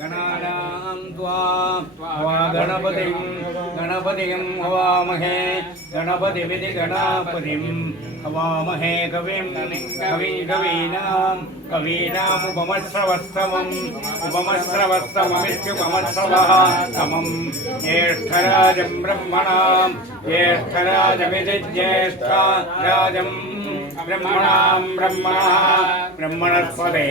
गणानां त्वा गणपतिं हवामहे गणपतिमिति गणापतिं हवामहे कवीनामुपमश्रवस्तममित्युपमश्रवः समं ज्येष्ठराजं ज्येष्ठराजमिति ज्येष्ठराजं ब्रह्मणस्पदे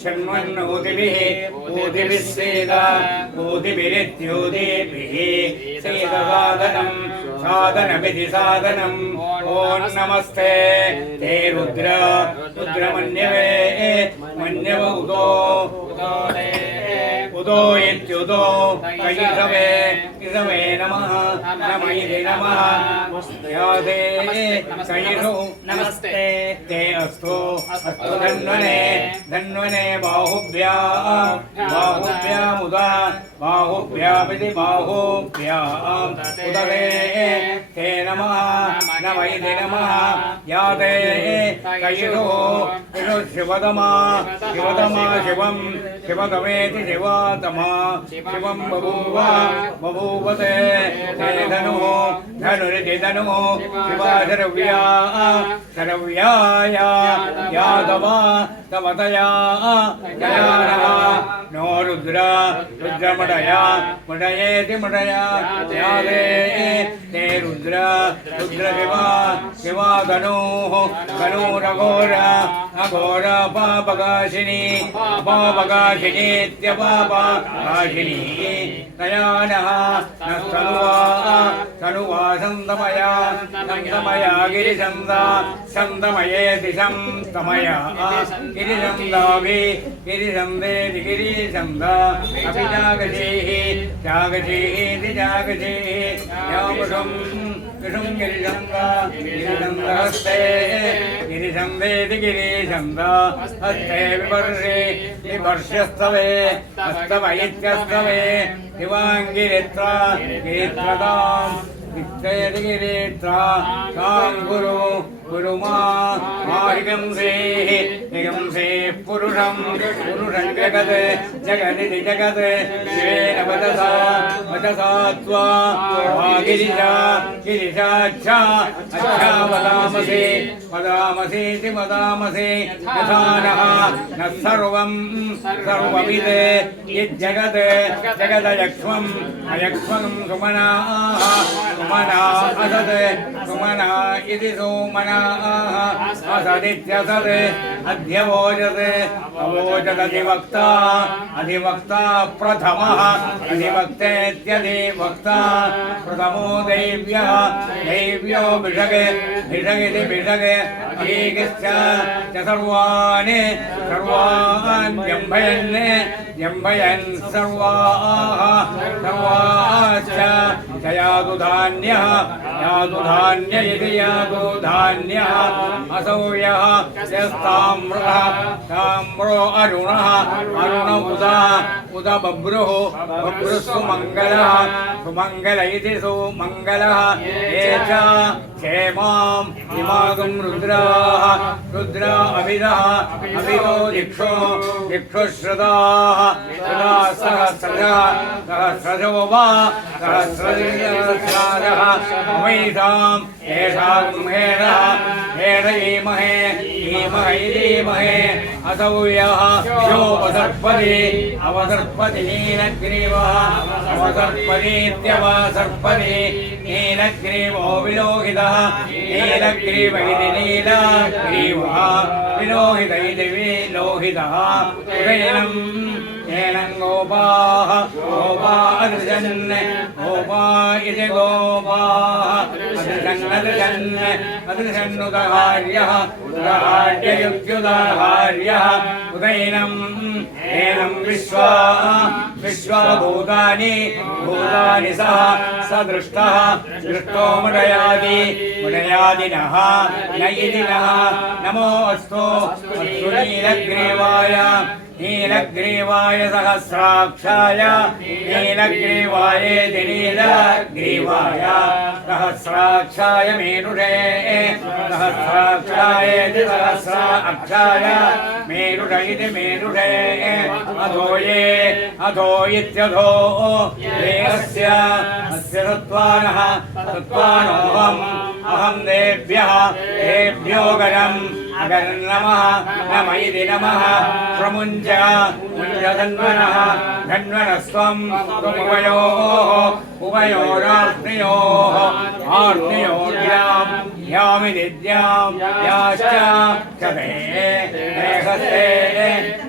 शृण्वन्नोतिभिः सेदोतिभिरित्योतिभिः साधनमिति साधनम् ॐ नमस्ते ते रुद्रमन्यव उदो इत्युदो कैषवे नमः नमैति नमः याते कैषो नमस्ते ते अस्तु धन्वने बाहुभ्यामिति बाहुभ्याम् उदते ते नमः नमैति नमः याते कैषो शिवतमा शिवतमेति शिवं बभूवते ते धनुरिति धनुः शिवा शरव्याय तवतया जयानः नो रुद्रमडयेति मडया यादे ते शिवा धनुरघोर अघोर पापकाशिनीत्यपापकाशिनी तयानः तनुवा सन्तमया गिरिशन्दमयेति सन्तमया गिरिशन्देति गिरिशन्द अपि जागशीति यामुषम् कृषुं गिरिशन्दहस्ते गिरिशन्देति गिरिशन्द हस्ते विवर्ष्यस्तवे हस्तव इत्यस्तवे दिवाङ्गिरित्रताम् इत्तेरिगिरित्रा तां गुरु माहिगंसे पुरुषं जगदिति जगत् शिवेन वचसा त्वा गिरिशाच्छा वदामसीति यथा नः सर्वमिदे जगदयक्ष्मम् अयक्ष्मं सुमना सुमना इति सोमनाः असदित्यसत् अधिवक्ता प्रथमः अधिवक्तेत्यधिवक्ता प्रथमो दैव्यो भिषगिति भिषगे च सर्वान् जम्भयन् सर्वाश्च यादुधान्यः इति यादुधान्यः असौ यः ताम्रो अरुणः उद बभ्रुः सुमङ्गल इति सुमङ्गलः ये च क्षेमाम् इमागं रुद्रा अभिदो दिक्षुश्रुताः सहस्रजो वा सहस्रजः वैधाम् येषां हेरयीमहे असौ यः अवसर्पति नीलग्रीवः अवसर्पतीत्यवसर्पति नीलग्रीवो विलोहितः नीलग्रीव इति नीलग्रीवः विलोहित इति विलोहितः एनं गोपाः अदृशन् गोपा इति गोपाः अदृशन्नुदहार्यः उदहार्ययुक्त्युदहार्यः उदैनम् एनं विश्वाभूतानि स दृष्टो मुडयादिनः न इति नः नमो अस्तु नीलग्रीवाय नीलग्रीवाय सहस्राक्षाय नीलग्रीवायेति नीलग्रीवाय सहस्राक्षाय मेरुषे सहस्राक्षायेति सहस्राक्षाय मेरुष इति मेरुषे अधो ये अधो इत्यधो ये अस्य सत्त्वानः सत्त्वानोऽहम् अहं तेभ्यो गणम् अगर्नमः नम इति नमः प्रमुञ्च मुञ्चधन्वनः धन्वनस्त्वम् उभयोराग्नयोः आग्नयोर्याम् यामिनिद्याम् याश्च चते हस्ते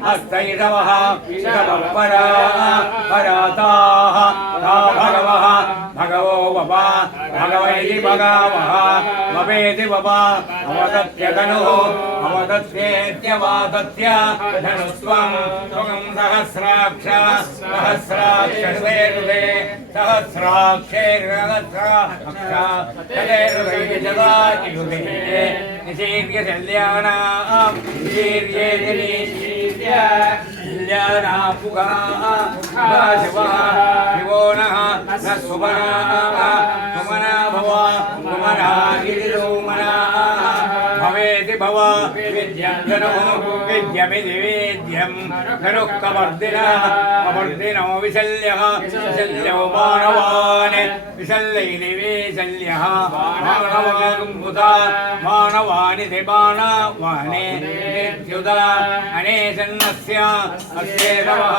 हस्तैषवः पराताः ता भगवः भगवो वपा भगवैति भगावः वपेति वपा अवदत्यतनुः अवदत्येत्यवादत्य धनुस्त्वम् त्वं सहस्राक्ष सहस्राक्षे हृदे सहस्राक्षेर्हस्राक्षेर्हृदे जदायुधे निशीर्यशल्यानां शीर्येदिनीशीर्यल्यानापुगा शिवः शिवो नः न सुमना सुमना भव सुमना गिरिरोमना भवेति भव विद्यं धनुः विद्यमिति वेद्यं धनुः कवर्दिनः कवर्दिनो विशल्यः विशल्यो मानवान् विशल्यैति विशल्यः मानवानुमुता मानवानिति बाणवाने नित्युता अनेशन्नस्य अस्येतवः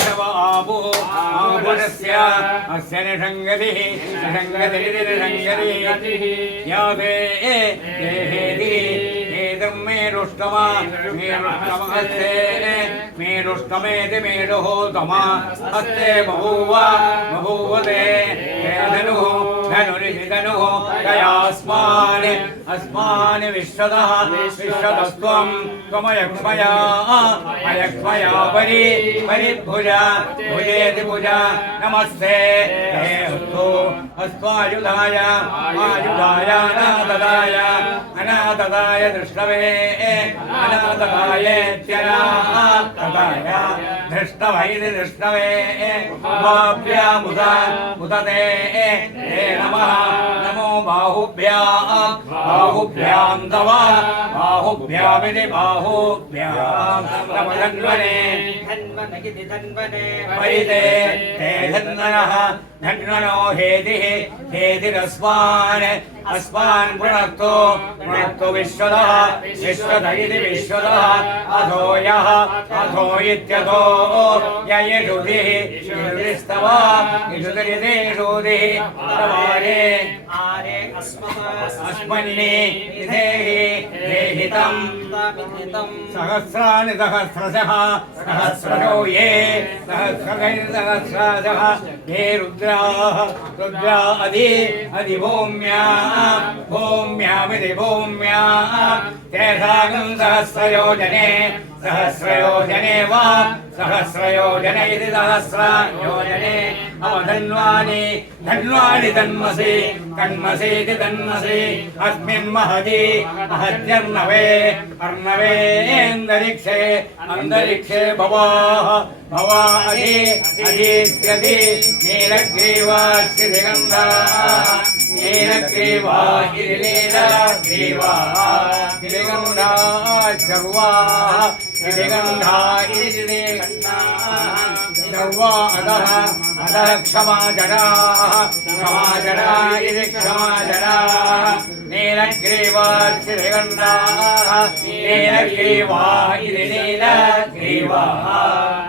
तव आपुः आपुरस्य अस्य निषङ्गतिः निषङ्गतिरिति निषङ्गतिः याते देहेति एतं मेरुष्टमा मेरुष्टमहस्ते मेरुष्टमेति मेरुः तमा हस्ते बभूव बभूवते धनुः धनुरिति धनुः तयास्मान् अस्मान् विश्वतः विश्वतस्त्वं त्वमयक्ष्मया अयक्ष्मया परिभुज भुजेति भुज नमस्ते हे अस्तु अस्त्वायुधाय आयुधाय अनाददाय दृष्टवे अनाददायेत्यनाददाय दृष्टवैति दृष्टवे उदते हे नमः नमो बाहुभ्यां तव बाहुभ्यामिति बाहुभ्यां तव धन्वने परिते ते धन्वनः धन्वनो हेतिः हेतिरस्मान् अस्मान् पुनक्तो पुनक्तो विश्वतः विश्वत इति विश्वतः अधो यः अधो इत्यधो य यशुधिः यशुधिस्तव यशुधिरिति यशुधिः तवारे आरे अस्मन्नि देहि देहितं सहस्राणि सहस्रशः सहस्रशो ये सहस्रशः ये रुद्राः रुद्रा अधिभूम्या भूम्यामिति भूम्या तेषां सहस्रयोजने सहस्रयोजने वा सहस्रयोजने इति सहस्रयोजने अवधन्वानि धन्वानि तन्मसि तन्मसीति तन्मसि अस्मिन् महति महत्यर्णवे अर्णवेन्दरिक्षे अन्तरिक्षे भवाः भवा अधीत्यधि नीलग्रीवास्य दिगन्धाः नीलग्रीवा इति नीलग्रीवा दिगन्धा सर्वाः दिगन्धा इति दिगन्धाः सर्वा अधः अधः क्षमाजनाः क्षमाजना इति क्षमाजनाः नीलग्रीवास्य दिगन्धाः नीलग्रीवा इति नीलग्रीवाः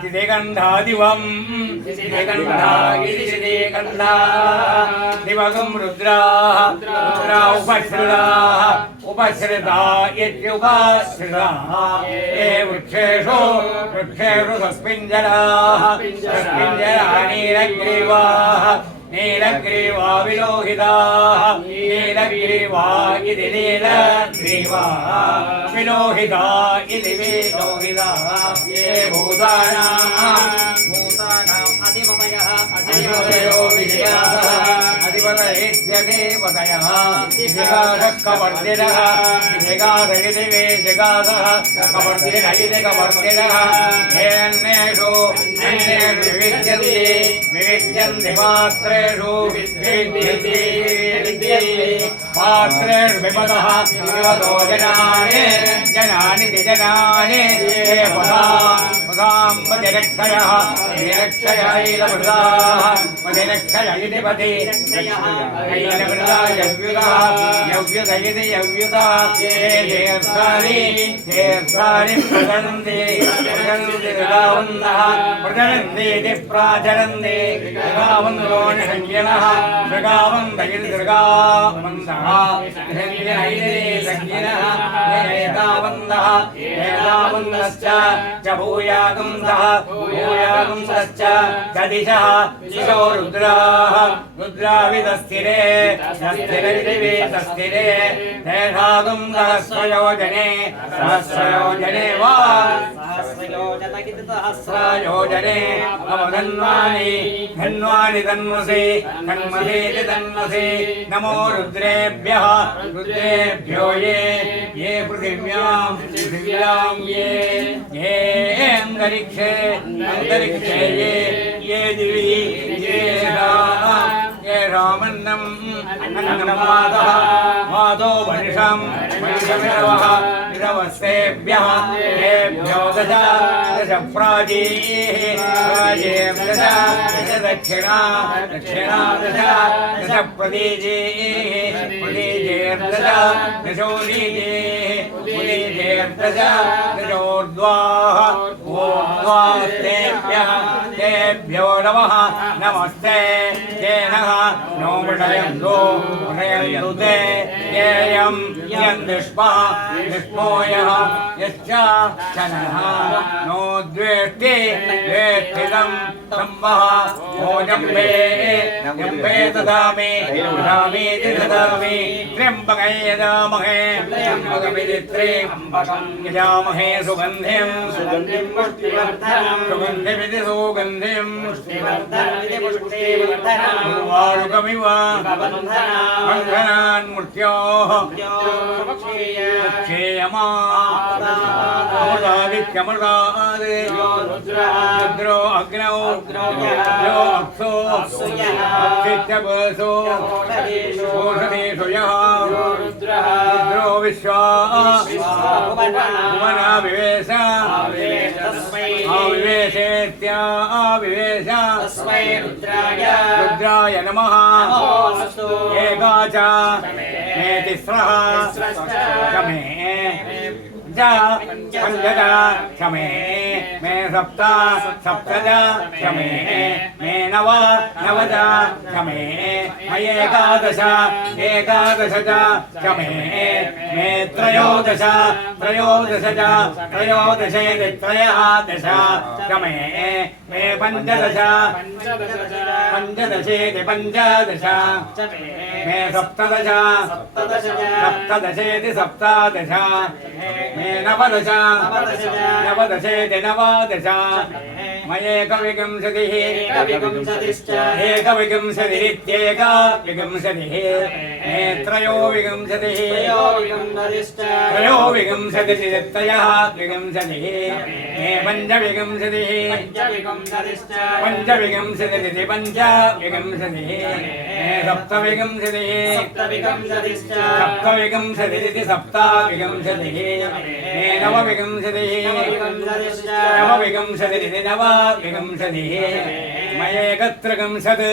दिगन्धादिवं दिगन्धा इति दिगन्धाः दिवगं रुद्राः रुद्रा उपश्रुताः उपश्रिता इत्युपश्रिताः ये वृक्षेषु वृक्षेषु सस्मिञ्जराः सस्मिञ्जरा नीलग्रीवाः नीलग्रीवा विलोहिताः नीलग्रीवा इति नीलग्रीवाः विलोहिता इति विलोहिताः ये भूतानाम् अधिपतयः अधिपतयो विजयाः देवतयः कवर्तिनः निगादयिदिवे निगादः कवर्तिनयिदि कवर्तिनः येन्नेषु अन्येषु विविध्यन्ति पात्रेषु विविध्यन्ति पात्रेषु विपदः विपदो जनानि जनानि ये पदां पतिरक्षयः पतिरक्षय इति पति यव्युत इति यव्युता ये तीर्थानि प्रचरन्ति इति प्राचरन्ति मृगावन्दो निषङ्गिनः मृगावन्द इति मृगावन्दः संज्ञिनः एतावन्दः एतावन्दश्च च भूयागुंसः भूयागुंसश्च च दिशः दिशो रुद्राः रुद्राविदस्थिरे स्थिरे तस्थिरे तेषागुं सहस्रयोजने वा सहस्रयोजने अवधन्वानि धन्वानि तन्मसि तन्मसीति तन्मसि नमो रुद्रेभ्यः रुद्रेभ्यो ये पृथिव्यां ये अन्तरिक्षे ये दिवि ये रामन्नम् मातो वर्षं इदवस्तेभ्यः तेभ्यो दश प्राजीः दश दक्षिणा दश प्रतीजेर्दश दशोदीजेर्दश दशोर्ध्वाः तेभ्यो नमः नमस्ते तेनः नो मृडयन्तु ते येयं यन्दुष्पः निष्पोयः यश्च शनः नो द्वेष्टिदं सम्वः नो जम्बे ददामीति ददामि त्र्यम्बकै यजामहे यजामहे सुगन्धिं सुगन्धिमिति सुगन्धिं वारुकमिव बन्धनान् मृत्योः क्षेयमादित्यमृताद् रुद्रो अग्नौ यो अक्षो अक्षित्यपसो ओषधेषु यः रुद्रो विश्वा भुवना विवेश आविवेशेत्याविवेश रुद्राय नमः एका च मे तिस्रः क्षमे पंचज क्षमे मे सप्त क्षमे मे नवज क्षमे मयेकादश च क्षमे मे त्रयोदश च त्रयोदशेति त्रयः क्षमे मे पंचदशेति पंचदश मे सप्तदशेति सप्तादश मे नवदशेति नवदश मयेकविंशतिः एकविंशतिरित्येकविंशतिः मे त्रयोविंशतिः त्रयोविंशतिरित्ययः विंशतिः मे पञ्चविंशतिः पञ्चविंशतिरिति पञ्चविंशतिः मे सप्तविंशतिः सप्तविंशतिरिति सप्तविंशतिः मे नवविंशतिः नवविंशतिरिति नवविंशतिः मयेकत्रिंशत्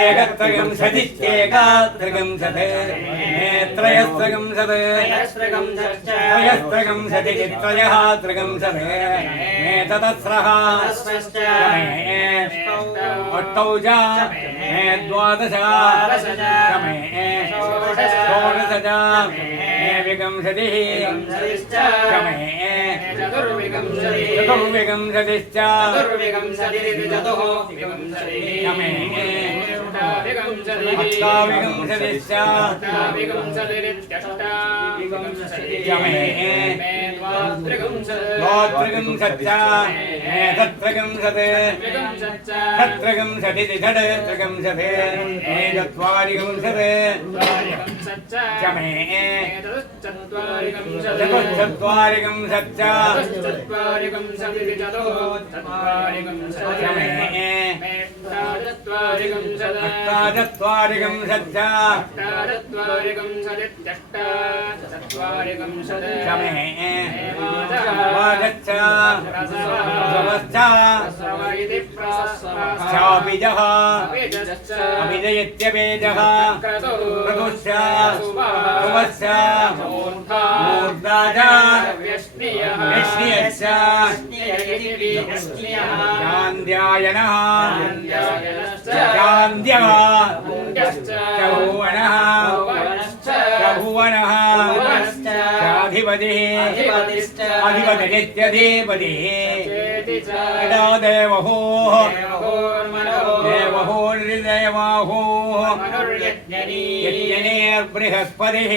एकत्रिंशदित्येकत्रिंशत् मे त्रयस्त्रिंशत् त्रयस्त्रिंशदिति त्रयः त्रिंशत् मे ततस्रः अष्टौ च मे द्वादश मे षोडश च मे विंशतिः मे चतुर्विंशतिश्च मे अष्टाविंशतिश्च मे गोत्रगुंसच्च मे तत्रगुंसते तत्रगुंसति षड्त्रगुंसते मे चत्वारिगुंसते च मे चतुश्चत्वारिगुंसच्च च मे अष्टाचत्वारिगुंसच्च च मे वाजच्च स्वश्च चाभिजः अभिजयत्यभिजः क्रतुश्च शुभश्च मूर्धा च विष्ण्यश्च चान्द्यायनः चान्द्यः च भुवनः भुवनः चाधिपतिः अधिपतिरित्यधिपतिः इडा देवहोः देवहोर्देवाहोः यज्ञनेर्बृहस्पतिः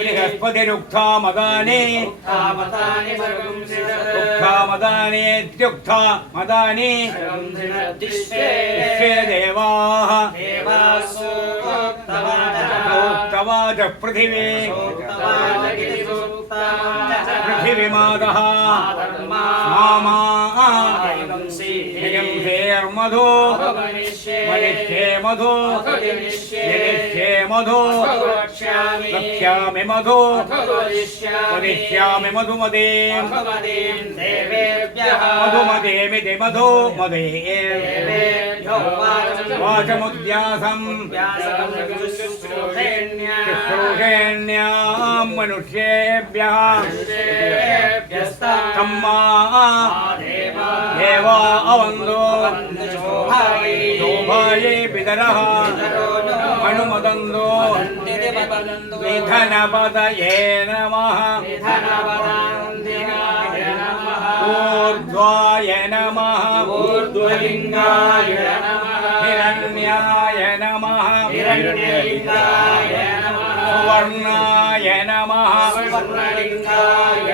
बृहस्पतिरुक्था मदानि उक्था मदानीत्युक्था मदानि विश्वे देवाः उक्तवाच पृथिवी पृथिवीमादः मामा निगंसेर्मधु मनिष्ये मधु निरिष्ये मधु रक्ष्यामि मधु वदिष्यामि मधुमतीं मधुमतीमिति मधुमती वाचमुद्यासं शुश्रूषेण्यां मनुष्येभ्यः तम्मा देवा अवन्दो शोभाये पितरः अनुमदन्दो निधनपदये नमः ऊर्ध्वाय नमः ऊर्ध्वलिङ्गाय हिरण्याय नमः हिरण्यलिङ्गाय सुवर्णाय नमः सुवर्णलिङ्गाय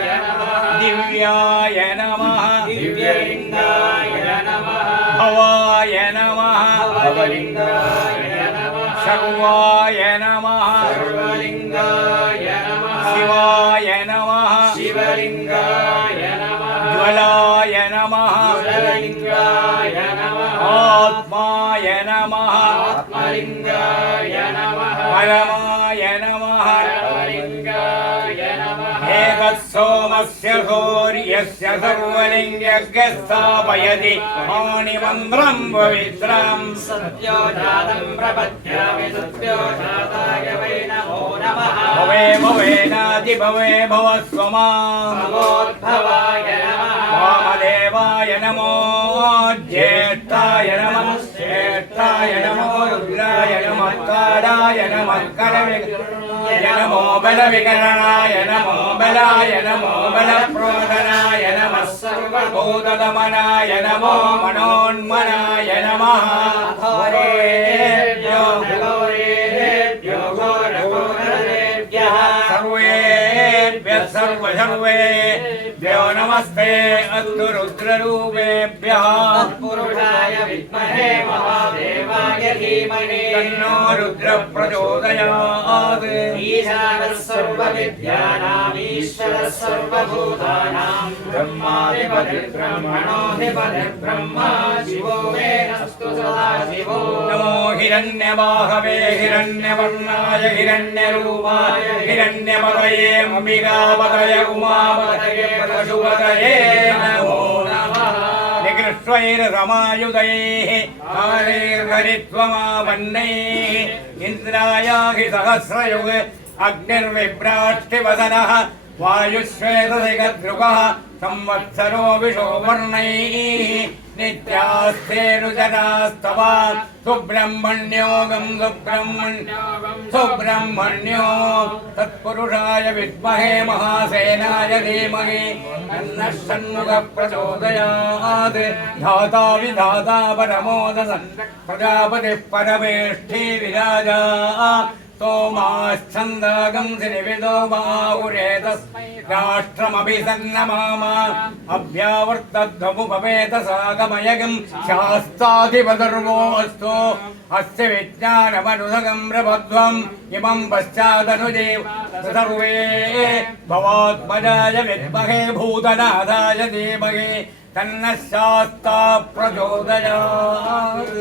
दिव्याय नमः दिव्यलिङ्गाय नमः भवाय नमः भवलिङ्गाय नमः सर्वाय नमः सर्वलिङ्गाय नमः शिवाय नमः शिवलिङ्गाय नमः ज्वलाय नमः ज्वललिङ्गाय नमः आत्माय नमः आत्मलिङ्गाय नमः परमाय नमः परमलिङ्गाय नमः एकसोमस्य सूर्यस्य सर्वलिङ्गस्थापयति मौनिमन्त्रं पवित्रं सत्यो जातं प्रपद्यामि सत्यो जाताय वै नमो नमः भवे भवेनादि भवे भवस्व मां भवोद्भवाय नमः वामदेवाय नमो ज्येष्ठाय नमः श्रेष्ठाय नमो रुद्राय नमः कालाय नमः करविकराय नमो बलविकरणाय नमो बलाय नमो बलप्रोदनाय नमः सर्वभूतदमनाय नमो मनोन्मनाय नमः घोरेभ्यो घोरेभ्यो घोरघोरेभ्यः सर्वेभ्यः सर्वसर्वेभ्यो नमस्ते अस्तु रुद्ररूपेभ्यः तत्पुरुषाय विद्महे महादेवाय धीमहि तन्नो रुद्रः प्रचोदयात् ईशानः सर्वविद्यानाम् ईश्वरः सर्वभूतानां ब्रह्माधिपतिर्ब्रह्मणोऽधिपतिर्ब्रह्मा शिवो मे अस्तु सदा शिवो नमो हिरण्यवाहवे हिरण्यवर्णाय हिरण्यरूपाय हिरण्यपतये अम्बिकापतये उमापतये पशुपतये नमो नमः निकृष्टैर्समायुधैः कालैर्हरित्वमापन्नैः इन्द्रायाहि सहस्रयुगे अग्निर्विभ्राष्टिवदनः वायुश्वेतदिगद्रुगः संवत्सरो विशो वर्णैः नित्यास्तेरुजरास्तव सुब्रह्मण्यो गं सुब्रह्मण्यो तत्पुरुषाय विद्महे महासेनाय धीमहि तन्नः षण्मुखः प्रचोदयात् धाता विधाता परमोदसन् प्रजापतिः परमेष्ठी विराजा सोमाश्चन्दागं श्रीविदो बाहुरेतस्मै राष्ट्रमभिसन्नमाम अभ्यावर्तध्वमुपवेतसागमयगं शास्ताधिपदर्वोऽस्तु अस्य विज्ञानमनुसगं प्रबध्वम् इमं पश्चादनुदेव सर्वे भवात्मजाय विद्महे भूतनाथाय धीमहि तन्नः शास्ता प्रचोदयात्।